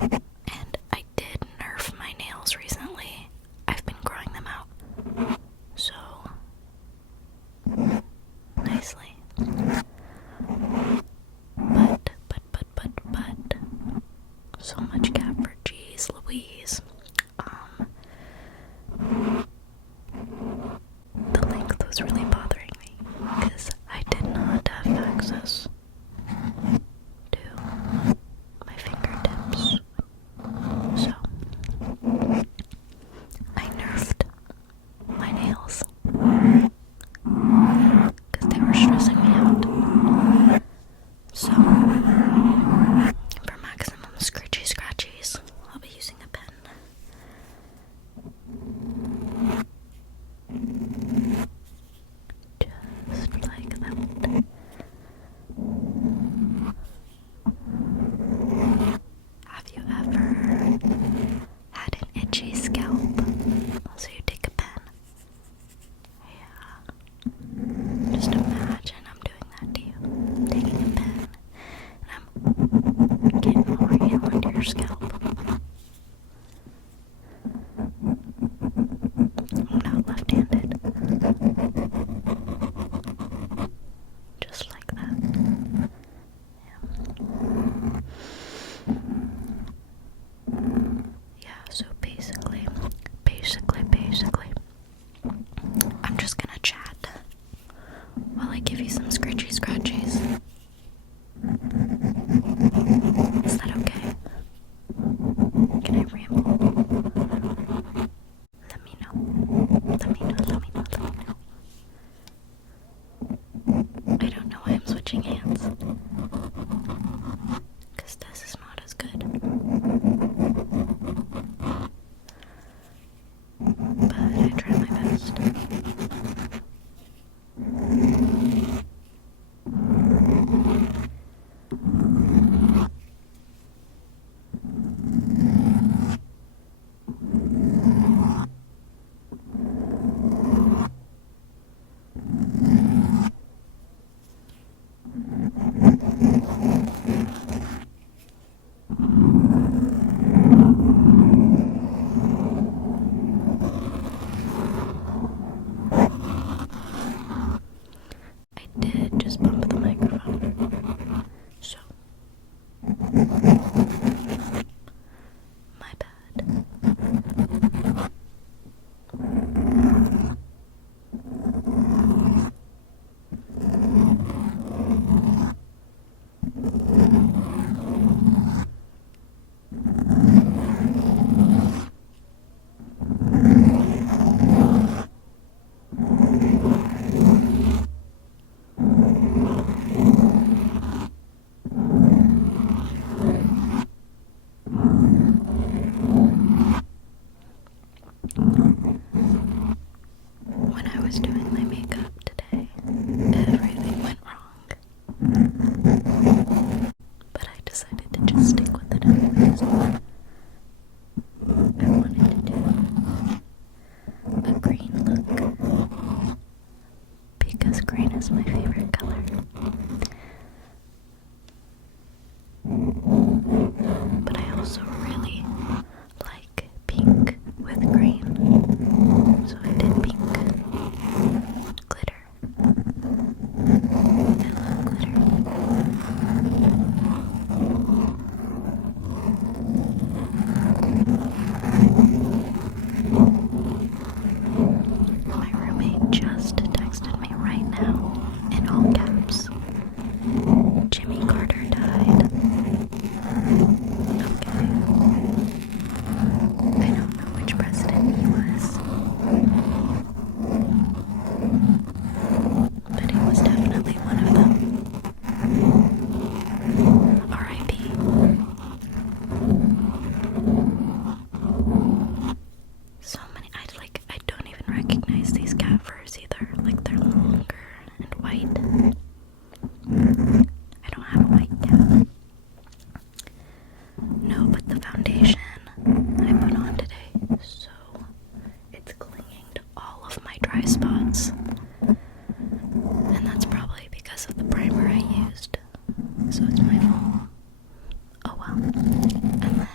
And I did nerf my nails recently. I've been growing them out so nicely. But so much cat fur, jeez Louise. The length was really bothering me because I did not have access to my fingertips. So I nerfed my nails because they were stressing me out. So for maximum scratchies, I'll be using a pen. Just like that. Have you ever had an itchy scalp? So you take a pen. Yeah. Just imagine I'm doing that to you. Taking a pen and I'm getting real into your scalp. I'm not left-handed. Just like that. Yeah, so basically, I'm just gonna chat while I give you some scratchies. Is that okay? Can I ramble? Let me know. I don't know why I'm switching hands. Because this is not as good. But I try my best. I did just bump the microphone. So, my bad. When I was doing my makeup today, everything went wrong. But I decided to just stick with it anyways. I wanted to do a green look because green is my favorite color. But I also really like pink with green. So I did pink glitter. I love glitter. My roommate just texted me right now in all caps. Jimmy Carter died. Okay. I don't know which president he was. But he was definitely one of them. R.I.P. So many, I don't even recognize these cat furs either. Like, they're longer and white. I don't have a white cat. No, but the foundation I put on today, so it's clinging to all of my dry spots. And that's probably because of the primer I used. So it's my fault. Oh well. And then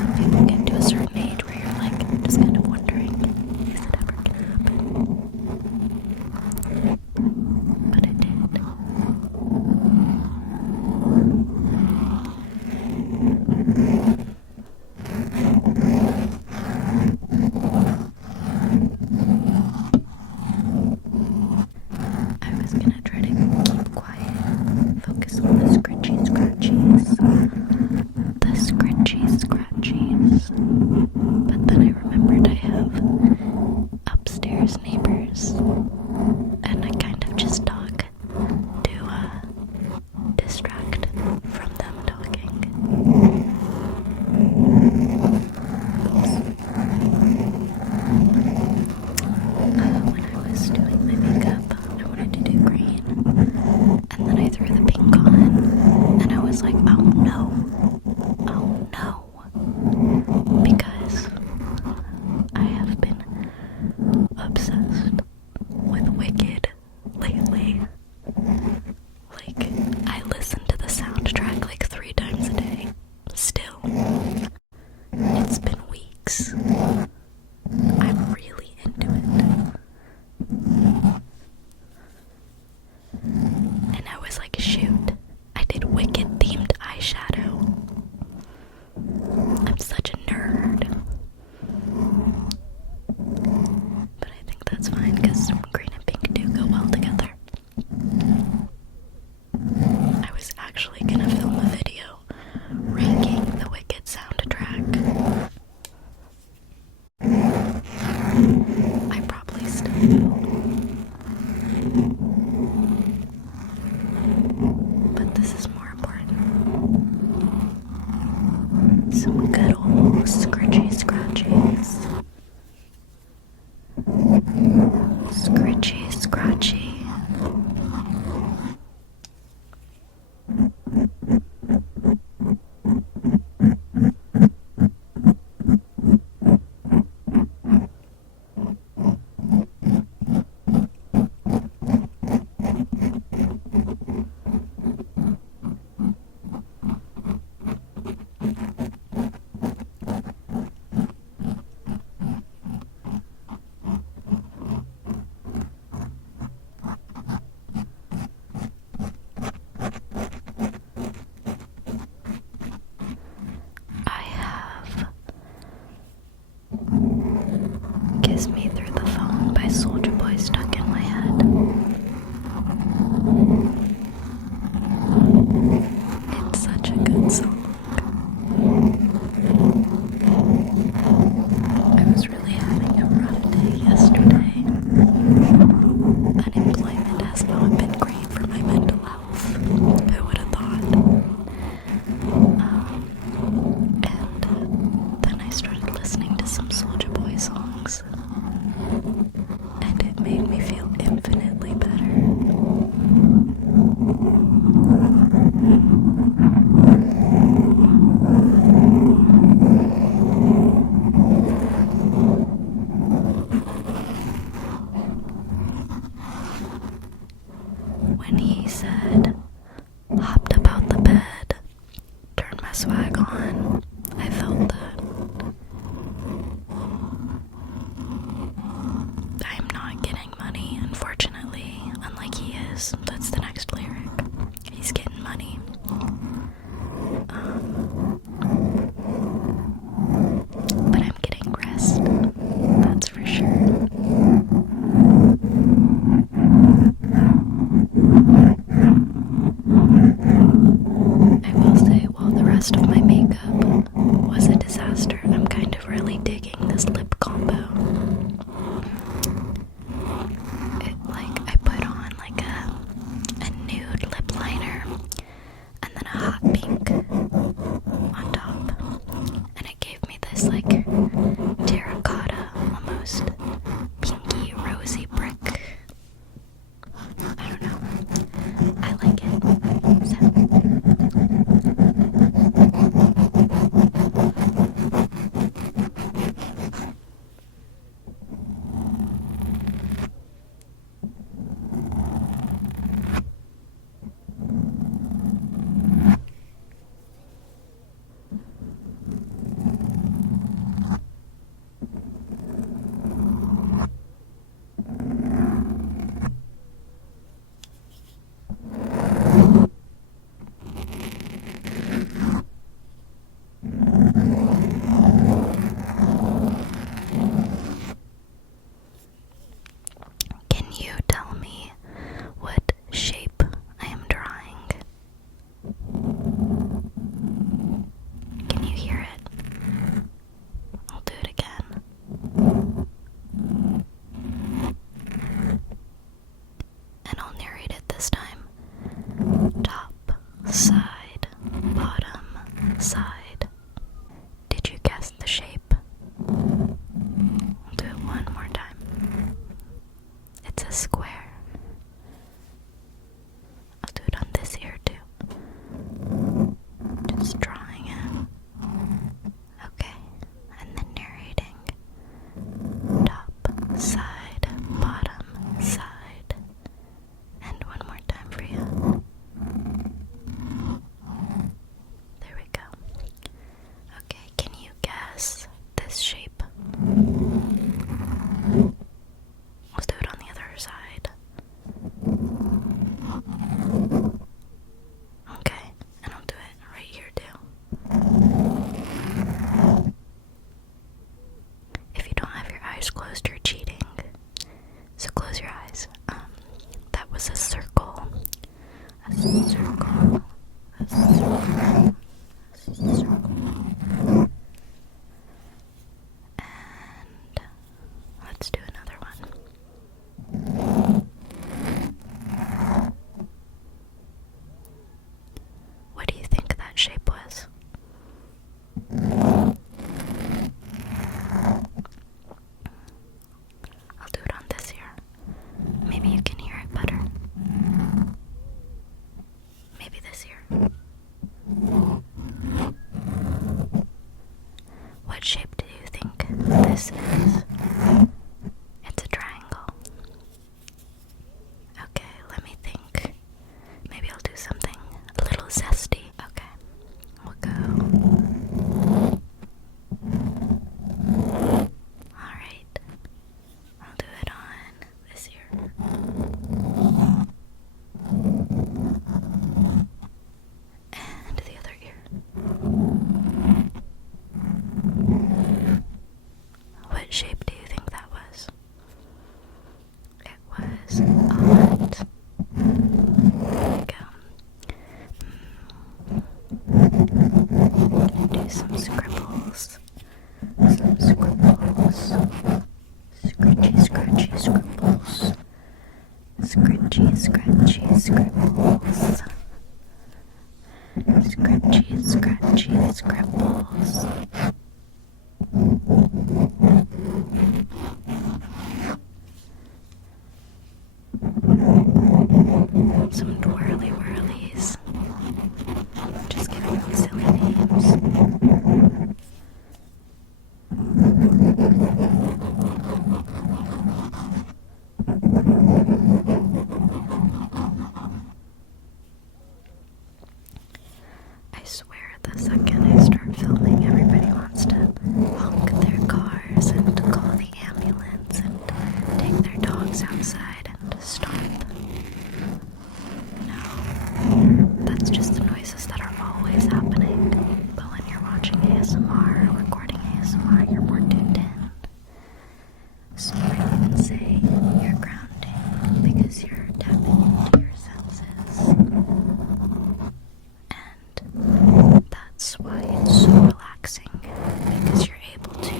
some people get to a certain age where you're like just kind of wondering, is it ever gonna happen? But it did. I was gonna try to keep quiet, focus on the scritchy scratchies. The scritchy scratchies. But then I remembered I have upstairs neighbors, and I kind of just talk to distract from them talking. When I was doing my makeup, I wanted to do green, and then I threw the pink on, and I was like, oh no, because I have been obsessed with Wicked lately. Like, I listen to the soundtrack like 3 times a day. Still. It's been weeks. I'm really into it. And I was like, shoot, I did Wicked themed eyeshadow. I'm such a nerd. But I think that's fine because green and pink do go well together. I was actually gonna film a video ranking the Wicked soundtrack. I probably still will. But this is more important. Some good old scritchy scratchies. Scritchy scratchy. Kiss Me Through the Phone by Soulja Boy stuck in my head. It's such a good song. I was really having a rough day yesterday. Unemployment has not been great for my mental health. Who would have thought? And then I started listening to some Soulja Boy songs. And it made me feel infinitely better. When he said, hopped up out the bed, turned my swag on, I felt that. I'm not getting money, unfortunately, unlike he is. That's the next lyric. He's getting money. But I'm getting rest. That's for sure. I will say, while the rest of my makeup was a disaster, I'm kind of really digging this lip combo. I put on like a nude lip liner and then a hot pink on top, and it gave me this like terracotta, almost pinky rosy brick. I don't know. I like it. So. side, bottom, side. Did you guess the shape? I'll do it one more time. It's a square. I'll do it on this ear too. Just drawing it. Okay, and then narrating. Top, side, bottom, side. And one more time for you. There we go. Okay, can you guess this shape? Let's do it on the other side. Okay, and I'll do it right here too. If you don't have your eyes closed, you're cheating. So close your eyes. That was a circle. A circle. A circle. A circle. And let's do another one. What do you think that shape was? I'll do it on this ear. Maybe you can hear it better. Maybe this ear. What shape do you think this is? It's a triangle. Okay, let me think. Maybe I'll do something a little zesty. Okay, we'll go. Alright, I'll do it on this ear. And the other ear. What shape do you think that was? It was a heart. There we go. Do some scribbles. Some scribbles. Scritchy, scratchy scribbles. Scritchy, scratchy scribbles. Scratchy, scratchy scribbles. Some twirly whirlies. Just giving them silly names. I swear the second I start filming, everybody wants to honk their cars and call the ambulance and take their dogs outside and stop. No, that's just the noises that are always happening. But when you're watching ASMR or recording ASMR, you're more tuned in. So I even say you're grounding because you're tapping into your senses. And that's why it's so relaxing, because you're able to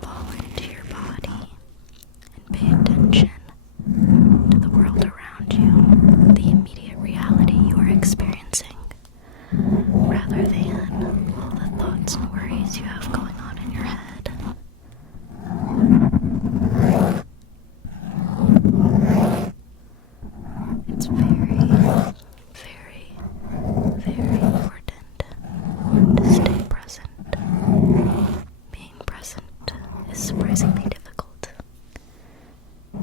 fall into your body and pay attention to the world around you, the immediate reality you are experiencing, rather than all the thoughts and worries you have going on in your head. It's very, very, very important to stay present. Being present is surprisingly difficult,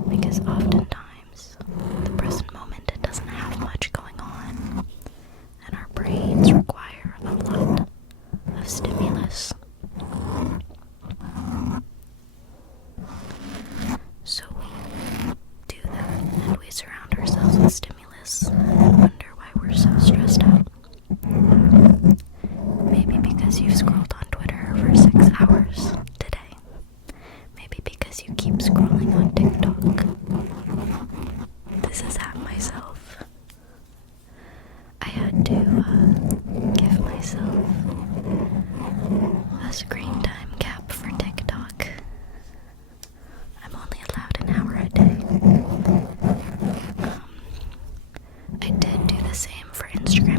because oftentimes the present moment doesn't have much going on, and our brains require a lot of stimulus. So we do that, and we surround ourselves with stimulus and wonder why we're so stressed out. Maybe because you've scrolled on Twitter for 6 hours today. Maybe because you keep scrolling on TikTok. This is at myself. I had to give myself a screen time cap for TikTok. I'm only allowed an hour a day. I did do the same for Instagram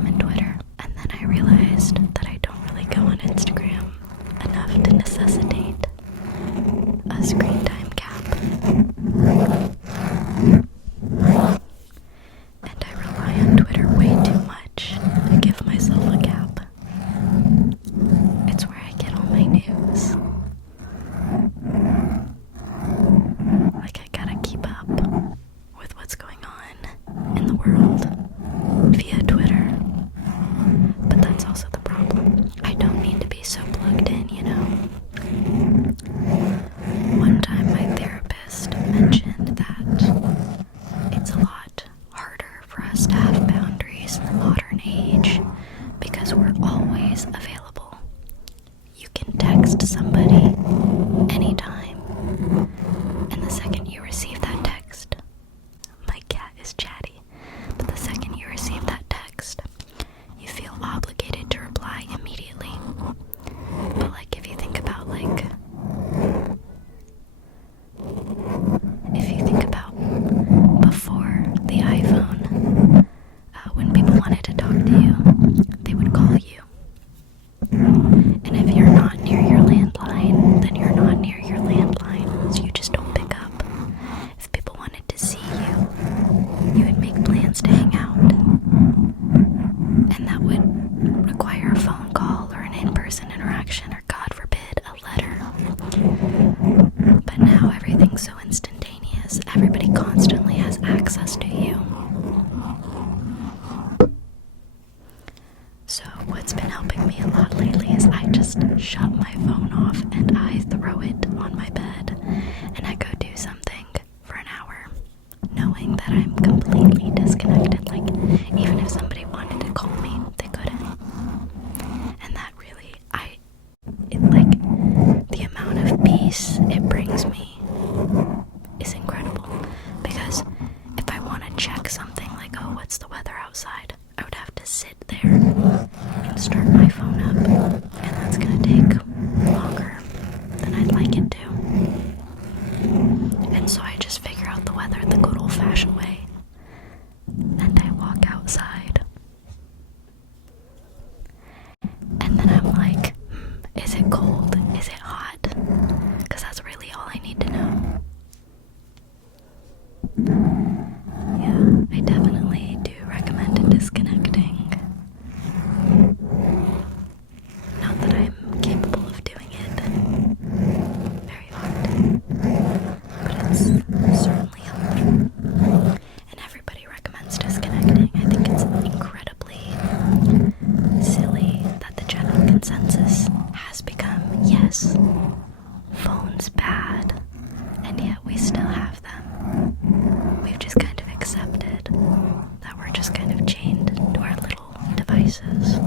that's also the problem. I don't need to be so plugged in, you know? One time my therapist mentioned that it's a lot harder for us to have boundaries in the modern age because we're always available. You can text somebody anytime, and the second you receive that text, my cat is chatty, but the second you receive that text, you feel obligated to reply immediately. But like, if you think about before the iPhone, when people wanted to talk to you, they would call you. And if you're not near your landline, then you're not near your landline, so you just don't pick up. If people wanted to see you, you would make plans to hang out. And that would require a phone call or an in-person interaction, or God forbid, a letter. But now everything's so instantaneous. Everybody constantly has access to you. So what's been helping me a lot lately is I just shut my phone off and I throw it on my bed and I go do something for an hour, knowing that I'm completely disconnected. Like, even if somebody wanted to call me, they couldn't. And that really, the amount of peace it brings me is incredible. Because if I want to check something like, oh, what's the weather outside, I would have to sit there and start my phone up, and that's gonna take longer than I'd like it to. And so I just figure out the weather the good old-fashioned way, and I walk outside. And then I'm like, is it cold? Is it hot? Because that's really all I need to know. Yeah, I definitely do recommend disconnecting. Not that I'm capable of doing it very often, but it's certainly helpful. And everybody recommends disconnecting. I think it's incredibly silly that the general consensus has become, yes, phones bad, and yet we still have them. We've just kind of accepted that we're just kind of chained to our little devices.